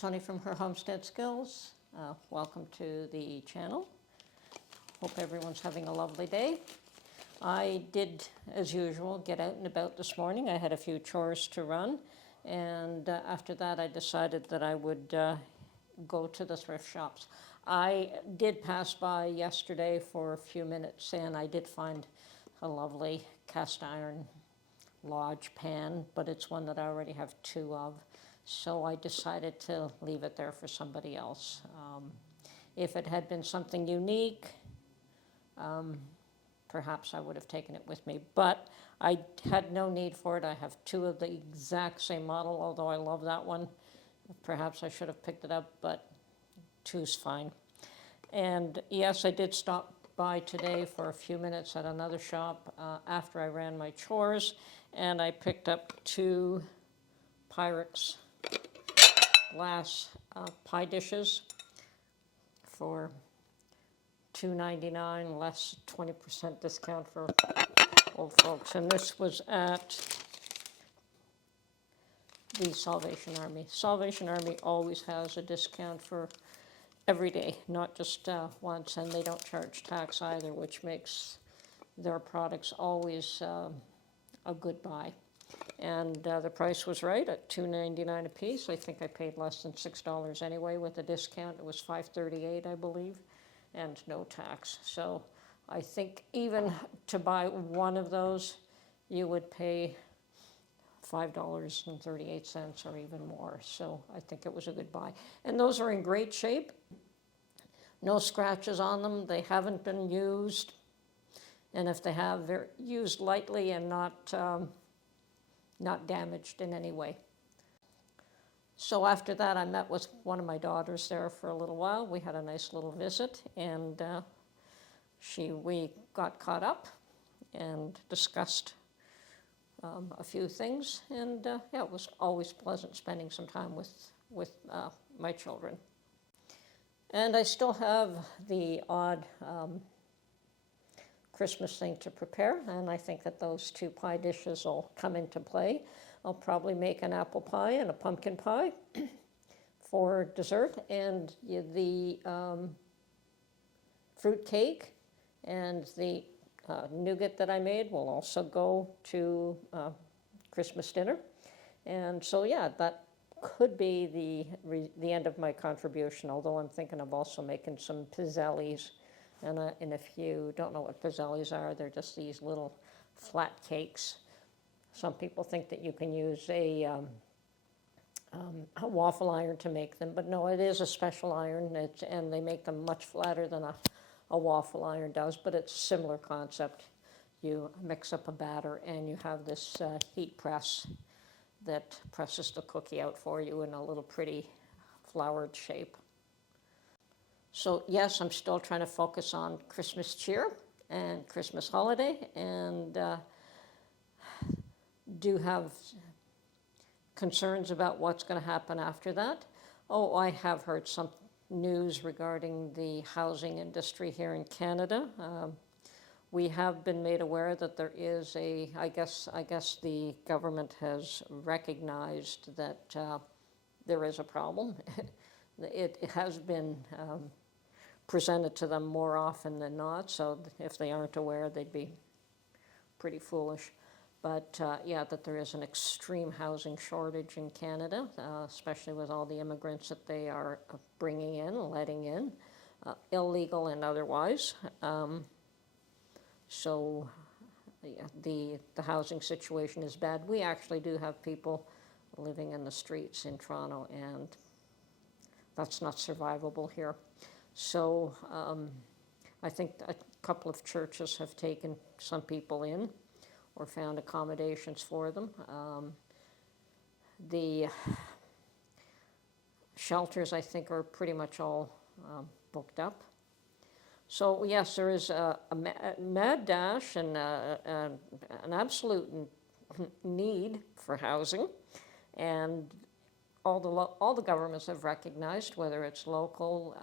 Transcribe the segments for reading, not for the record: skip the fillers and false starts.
Tony from Her Homestead Skills. Welcome to the channel. Hope everyone's having a lovely day. I did, as usual, get out and about this morning. I had a few chores to run, and after that I decided that I would go to the thrift shops. I did pass by yesterday for a few minutes, and I did find a lovely cast iron lodge pan, but it's one that I already have two of. So I decided to leave it there for somebody else. If it had been something unique, perhaps I would have taken it with me. But I had no need for it. I have two of the exact same model, although I love that one. Perhaps I should have picked it up, but two's fine. And yes, I did stop by today for a few minutes at another shop after I ran my chores, and I picked up two Pyrex glass pie dishes for $2.99, less 20% discount for old folks. And this was at the Salvation Army. Salvation Army always has a discount for every day, not just once, and they don't charge tax either, which makes their products always a good buy. And the price was right at $2.99 a piece. I think I paid less than $6 anyway with a discount. It was $5.38, I believe, and no tax. So I think even to buy one of those, you would pay $5.38 or even more. So I think it was a good buy. And those are in great shape. No scratches on them. They haven't been used. And if they have, they're used lightly and not damaged in any way. So after that, I met with one of my daughters there for a little while. We had a nice little visit, and we got caught up and discussed a few things. And yeah, it was always pleasant spending some time with my children. And I still have the odd Christmas thing to prepare, and I think that those two pie dishes will come into play. I'll probably make an apple pie and a pumpkin pie for dessert, and the fruit cake and the nougat that I made will also go to Christmas dinner. And so yeah, that could be the end of my contribution, although I'm thinking of also making some pizzellis. And if you don't know what pizzellis are, they're just these little flat cakes. Some people think that you can use a waffle iron to make them, but no, it is a special iron, and they make them much flatter than a waffle iron does, but it's a similar concept. You mix up a batter, and you have this heat press that presses the cookie out for you in a little pretty flowered shape. So yes, I'm still trying to focus on Christmas cheer and Christmas holiday, and do have concerns about what's going to happen after that. Oh, I have heard some news regarding the housing industry here in Canada. We have been made aware that there is I guess the government has recognized that there is a problem. It has been presented to them more often than not, so if they aren't aware, they'd be pretty foolish. But yeah, that there is an extreme housing shortage in Canada, especially with all the immigrants that they are bringing in, letting in, illegal and otherwise. So yeah, the housing situation is bad. We actually do have people living in the streets in Toronto, and that's not survivable here. So I think a couple of churches have taken some people in or found accommodations for them. The shelters, I think, are pretty much all booked up. So yes, there is a mad dash and an absolute need for housing, and all the governments have recognized, whether it's local,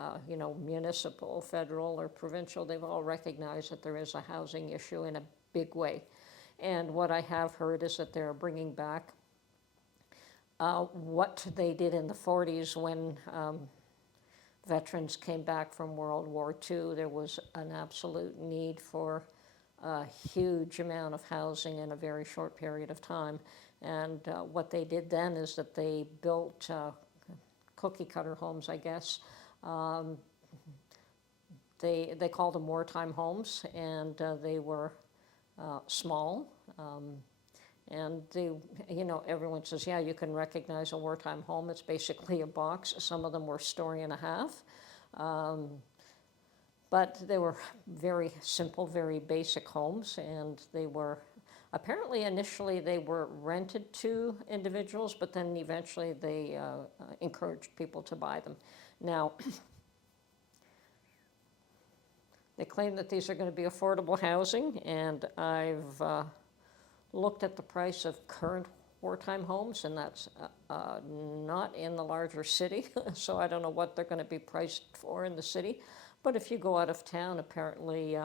municipal, federal, or provincial, they've all recognized that there is a housing issue in a big way. And what I have heard is that they're bringing back what they did in the 40s when veterans came back from World War II. There was an absolute need for a huge amount of housing in a very short period of time. And what they did then is that they built cookie cutter homes, I guess. They called them wartime homes, and they were small. And everyone says, yeah, you can recognize a wartime home. It's basically a box. Some of them were a story and a half. But they were very simple, very basic homes, and they were, apparently initially they were rented to individuals, but then eventually they encouraged people to buy them. Now, they claim that these are going to be affordable housing, and I've looked at the price of current wartime homes, and that's not in the larger city, so I don't know what they're going to be priced for in the city. But if you go out of town, apparently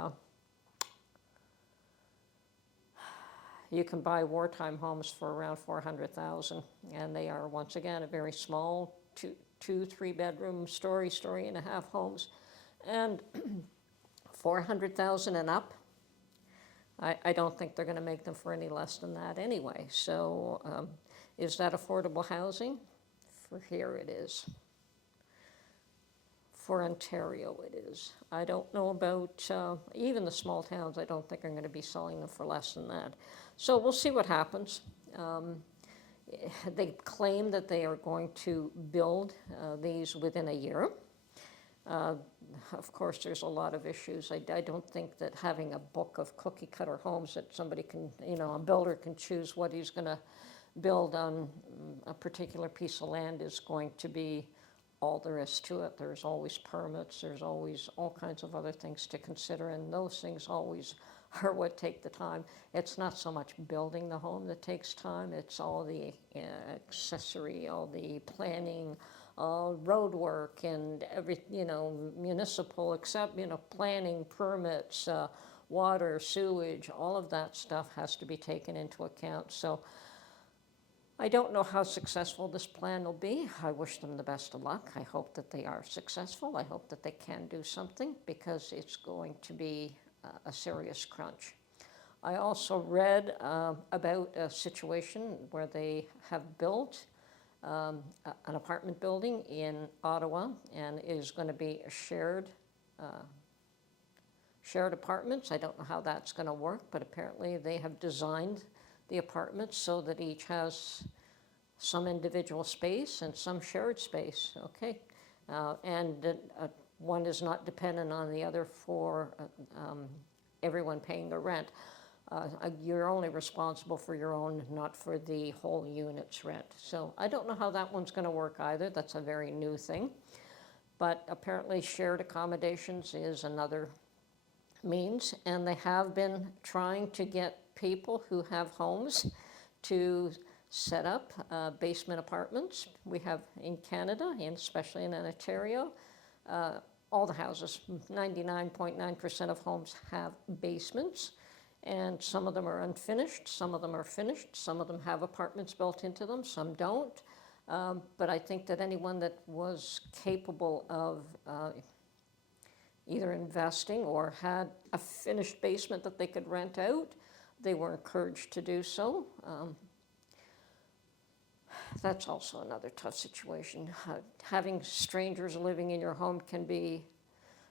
you can buy wartime homes for around $400,000, and they are, once again, a very small 2-3 bedroom, story and a half homes, and $400,000 and up. I don't think they're going to make them for any less than that anyway. So is that affordable housing? For here it is. For Ontario it is. I don't know about even the small towns. I don't think are going to be selling them for less than that. So we'll see what happens. They claim that they are going to build these within a year. Of course, there's a lot of issues. I don't think that having a book of cookie cutter homes that somebody can, a builder can choose what he's going to build on a particular piece of land is going to be all there is to it. There's always permits, there's always all kinds of other things to consider, and those things always are what take the time. It's not so much building the home that takes time, it's all the accessory, all the planning, road work and municipal, except, planning, permits, water, sewage, all of that stuff has to be taken into account. So I don't know how successful this plan will be. I wish them the best of luck. I hope that they are successful. I hope that they can do something, because it's going to be a serious crunch. I also read about a situation where they have built an apartment building in Ottawa, and it is going to be a shared apartments. I don't know how that's going to work, but apparently they have designed the apartments so that each has some individual space and some shared space. Okay, and one is not dependent on the other for everyone paying the rent. You're only responsible for your own, not for the whole unit's rent. So I don't know how that one's going to work either. That's a very new thing. But apparently shared accommodations is another means, and they have been trying to get people who have homes to set up basement apartments. We have in Canada, and especially in Ontario, all the houses, 99.9% of homes have basements. And some of them are unfinished, some of them are finished, some of them have apartments built into them, some don't. But I think that anyone that was capable of either investing or had a finished basement that they could rent out, they were encouraged to do so. That's also another tough situation. Having strangers living in your home can be,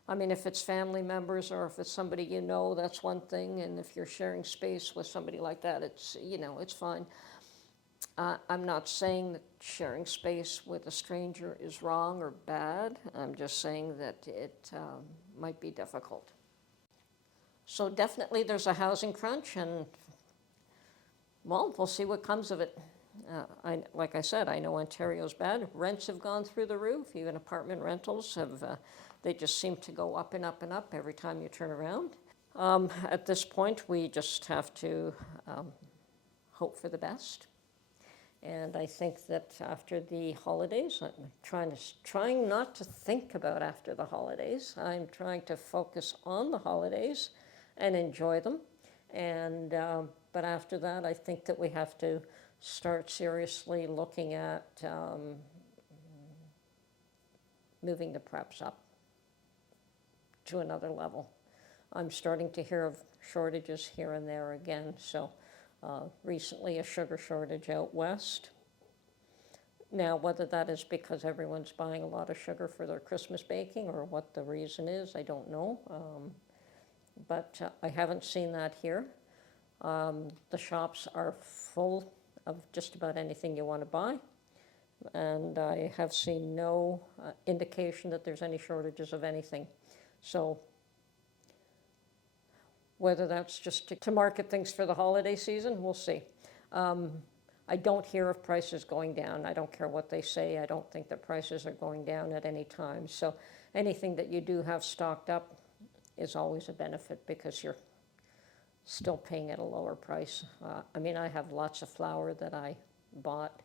if it's family members or if it's somebody you know, that's one thing. And if you're sharing space with somebody like that, it's fine. I'm not saying that sharing space with a stranger is wrong or bad. I'm just saying that it might be difficult. So definitely there's a housing crunch, and, well, we'll see what comes of it. Like I said, I know Ontario's bad. Rents have gone through the roof. Even apartment rentals have, they just seem to go up and up and up every time you turn around. At this point, we just have to hope for the best. And I think that after the holidays, I'm trying not to think about after the holidays. I'm trying to focus on the holidays and enjoy them. And but after that, I think that we have to start seriously looking at moving the preps up to another level. I'm starting to hear of shortages here and there again. So recently a sugar shortage out west. Now, whether that is because everyone's buying a lot of sugar for their Christmas baking or what the reason is, I don't know. But I haven't seen that here. The shops are full of just about anything you want to buy. And I have seen no indication that there's any shortages of anything. So whether that's just to market things for the holiday season, we'll see. I don't hear of prices going down. I don't care what they say. I don't think that prices are going down at any time. So anything that you do have stocked up is always a benefit because you're still paying at a lower price. I mean, I have lots of flour that I bought.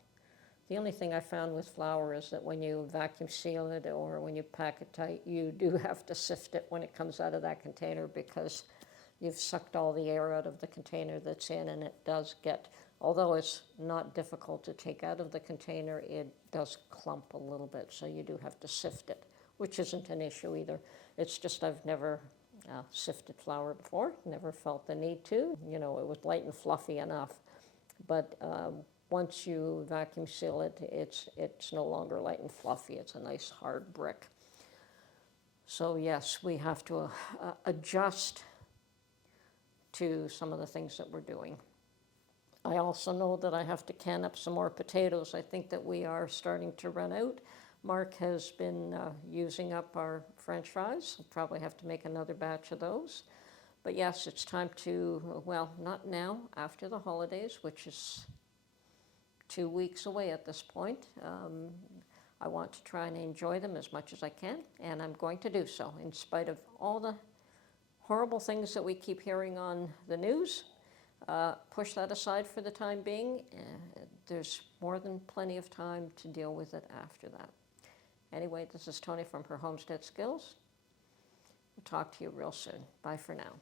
The only thing I found with flour is that when you vacuum seal it or when you pack it tight, you do have to sift it when it comes out of that container because you've sucked all the air out of the container that's in, and it does get, although it's not difficult to take out of the container, it does clump a little bit, so you do have to sift it, which isn't an issue either. It's just I've never sifted flour before, never felt the need to. You know, it was light and fluffy enough, but once you vacuum seal it, it's no longer light and fluffy. It's a nice hard brick. So yes, we have to adjust to some of the things that we're doing. I also know that I have to can up some more potatoes. I think that we are starting to run out. Mark has been using up our French fries. I'll probably have to make another batch of those. But yes, it's time to, well, not now, after the holidays, which is 2 weeks away at this point. I want to try and enjoy them as much as I can, and I'm going to do so in spite of all the horrible things that we keep hearing on the news. Push that aside for the time being. There's more than plenty of time to deal with it after that. Anyway, this is Tony from Her Homestead Skills. We'll talk to you real soon. Bye for now.